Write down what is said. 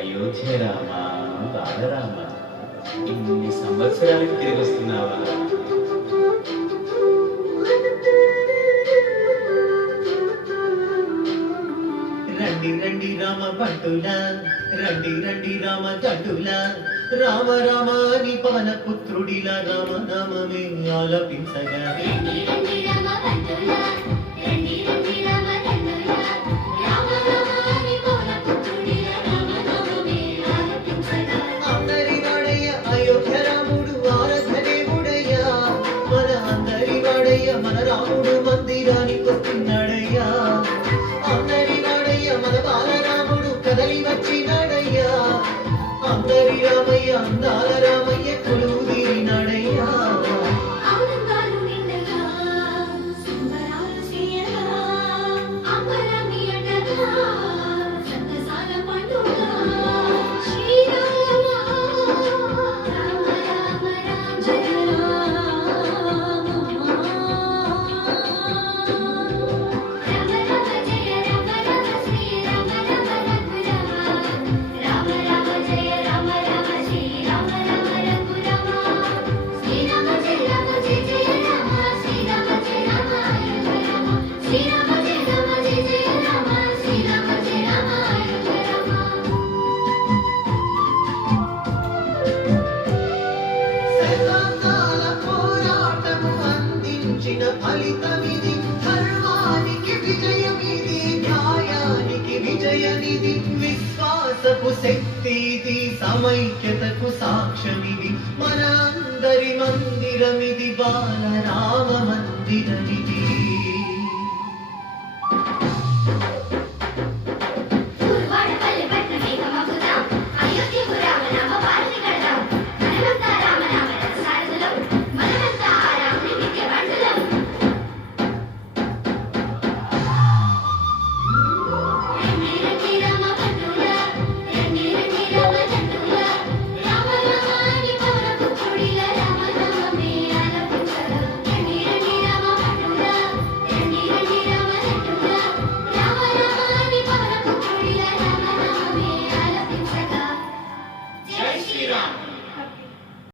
అయోధ్య రామ, బాలరామ, ఇన్ని సంవత్సరాలకు తిరిగి వస్తున్నావా? రండి రండి రామ భటుల, రండి రండి రామ జటుల, రామ రామ అని పవన పుత్రుడిలా రామ నామమే ఆలపించగా. రండి రండి రామ భటుల, రండి రండి రామ జటుల, రామ రామ అని పవన పుత్రుడిలా రామ నామమే ఆలపించగా. అందరి వాడయ్య అయోధ్య రాముడు ఆరాధ్య దేవుడయ్యా, మన అందరి వాడయ్య మన రాముడు మందిరానికి వస్తున్నాడయ్యా. అందరి వాడయ్య మన బాలరాముడు కదలి వచ్చినాడయ్యా. అందరి రామయ్య అందాల రామయ్య కొలువు తీరినాడయ్యా. ఆనందాలు నిండగా సంబరాలు చేయగా, అంబరమి అడగా సంతసాల పండుగ. శ్రీరామ రామ రామ రామ జయ రామ రామ రామ జయ రామ రామ శ్రీరామ రామ రఘురామ రామ రామ జయ రామ రామ శ్రీరామ రామ రఘురామ శ్రీరామ జయ రామ జయ జయ రామ శ్రీరామ జయ రామ అయోధ్య రామ శ్రీరామ జయ రామ జయ జయ రామ శ్రీరామ జయ రామ అయోధ్య రామ. శతాబ్దాల పోరాటము అందించిన ఫలితమిది, ధర్మానికి విజయమిది, న్యాయానికి విజయమిది, విశ్వాసపు శక్తిది, సమైక్యతకు సాక్ష్యమిది, మన అందరి మందిరమిది, బాలరామ మందిరమిది.